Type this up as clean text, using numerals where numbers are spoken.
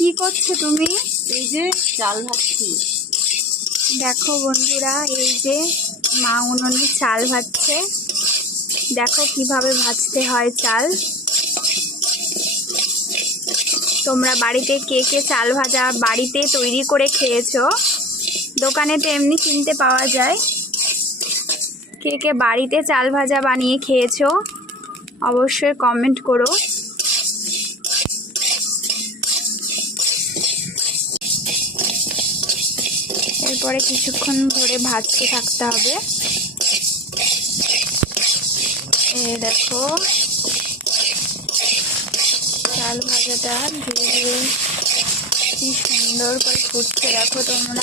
কি করছো তুমি? এই যে চাল ভাজছি। দেখো বন্ধুরা, এই যে মা উনুনে চাল ভাজছে। দেখো কিভাবে ভাজতে হয় চাল। তোমরা বাড়িতে কে কে চাল ভাজা বাড়িতে তৈরি করে খেয়েছো? দোকানে তো এমনি কিনতে পাওয়া যায়। কে কে বাড়িতে চাল ভাজা বানিয়ে খেয়েছো অবশ্যই কমেন্ট করো। এরপরে কিছুক্ষণ ধরে ভাজতে থাকতে হবে। দেখো চাল ভাজাটা ধীরে ধীরে কি সুন্দর করে ফুটছে দেখো তোমরা।